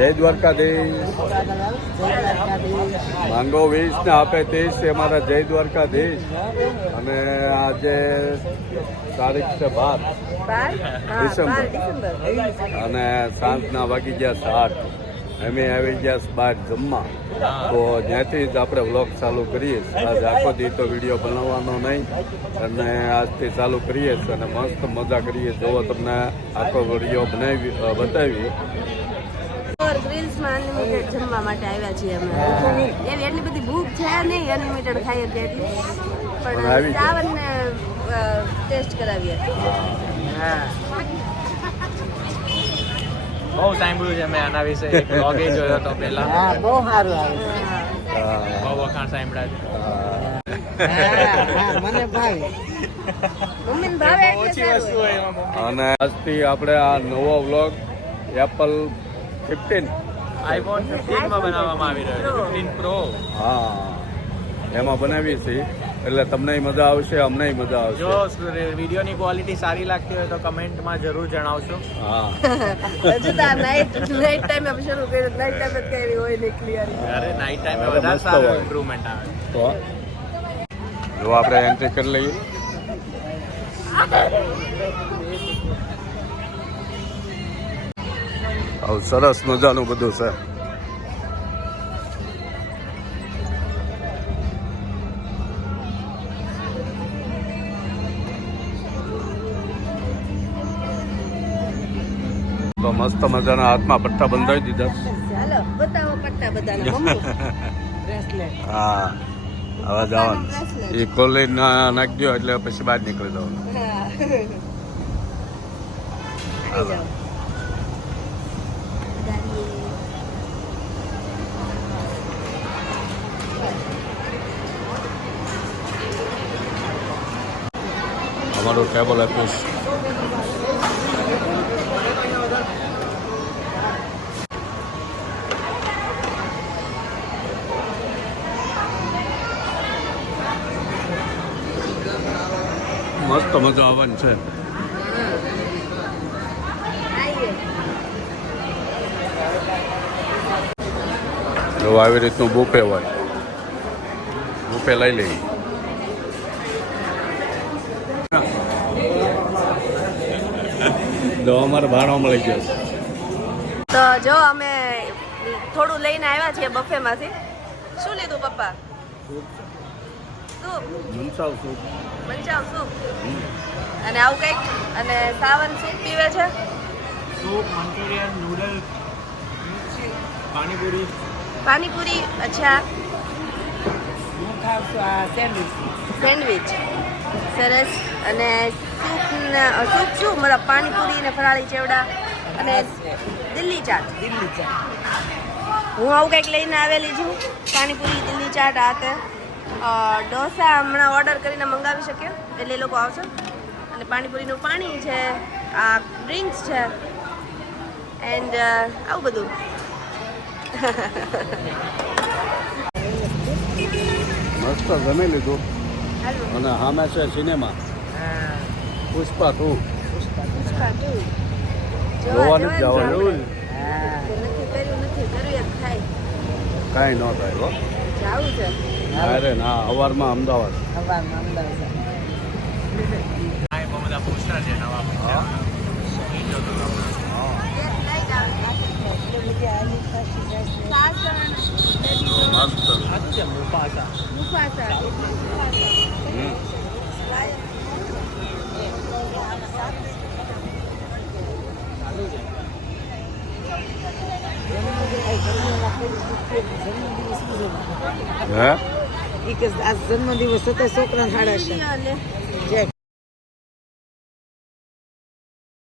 જય દ્વારકાધીશ. માંગો 20 ને આપે 30 એ મારા જય દ્વારકાધીશ. અને આજે તારીખ છે 12 ડિસેમ્બર અને સાંજના વાગી ગયા 7. અમે આવી ગયા બહાર જમવા, તો ત્યાંથી જ આપણે વ્લોગ ચાલુ કરીએ. આજ આખો દી તો વિડીયો બનાવવાનો નહીં અને આજથી ચાલુ કરીએ અને મસ્ત મજા કરીએ. જોવો તમને આખો વિડીયો બતાવી. ગ્રીલ્સમાં અનલિમિટેડ જમવા માટે આવ્યા છીએ અમે. એવી એટલી બધી ભૂખ છે નહીં, અનલિમિટેડ ખાઈએ એટલી, પણ શ્રાવણને ટેસ્ટ કરાવીએ. બહુ સાંભળ્યું છે મેં આના વિશે, એક બ્લોગ જોયો હતો પહેલા. હા, બહુ સારું આવે. બહુ વખાણ સાંભળ્યા છે. મને ભાવે. મમ્મીને ભાવે એટલે ઓછી વસ્તુ હોય એમાં મમ્મી. અને આજથી આપણે આ નવો વ્લોગ એપલ 15 આઈફોન 15 માં બનાવવામાં આવી રહ્યો છે. 15 પ્રો. હા, એમાં બનાવીએ છીએ, એટલે તમને મજા આવશે, અમને મજા આવશે. જો વિડીયોની ક્વોલિટી સારી લાગતી હોય તો કમેન્ટમાં જરૂર જણાવશો. હા, હજુ તો નાઇટ ટાઈમે શરૂ કર્યું, નાઇટ ટાઈમે જ કઈ હોય ને ક્લિયર. અરે નાઇટ ટાઈમે અરે વધારે મસ્ત સારું હોય. ઇમ્પ્રુવમેન્ટ આવે. તો જો આપણે એન્ટ્રી કરી લઈએ. આવું સરસ મજાનું બધું છે. તો મસ્ત મજાના હાથમાં પટ્ટા બંધાવી દીધા. ચાલો બતાવો પટ્ટા બધાને. મમ્મી હા, હવે જવાનું. એ ખોલી નાખી દો એટલે પછી બહાર નીકળી જવાનું. હા. આવી જાઓ. અમારું ટેબલ આપ્યું. મસ્ત મજા આવવાની છે. જો આવી રીતનું બુફે હોય, બુફે લઈ લઈએ. જો અમારે ભાણો મળી ગયો. તો જો અમે થોડું લઈને આવ્યા છીએ બફેમાંથી. શું લીધું પપ્પા? Soup, manchow soup. Manchow soup અને આવું કંઈક. અને સાવન સૂપ પીવે છે. Soup, manchurian, noodle, panipuri. Panipuri. અચ્છા, હું ખાવ છું આ સેન્ડવિચ. સેન્ડવિચ સરસ. અને સૂપ શું મતલબ પાણીપુરી ને ફરાળી ચેવડા અને દિલ્હી ચાટ. દિલ્હી ચા. હું આવું કંઈક લઈને આવેલી છું. પાણીપુરી, દિલ્હી ચાટ, આ તે ઢોસા હમણાં ઓર્ડર કરીને મંગાવી શકીએ એટલે એ લોકો આવશે. અને પાણીપુરીનું પાણી છે, આ ડ્રિંક્સ છે એન્ડ આવું બધું. મસ્ત જમી લીધું. અને સામે છે સિનેમા પુષ્પા 2. જોવાનું જ જવાનું. નથી કર્યું નથી કર્યું એમ થાય. કાંઈ ન થાય હો. જાવું છે. અરે ના, સવારમાં અમદાવાદ. હવામાં અમદાવાદ. આ બહુ બધા પોસ્ટર છે નવા પિક્ચર. એ જોતો હતો. મસ્ત. આ શું છે? મુફાસા. મુફાસા. હમ. હે? ઈ કે આ જન્મદિવસ હતો છોકરાને સાડા છે.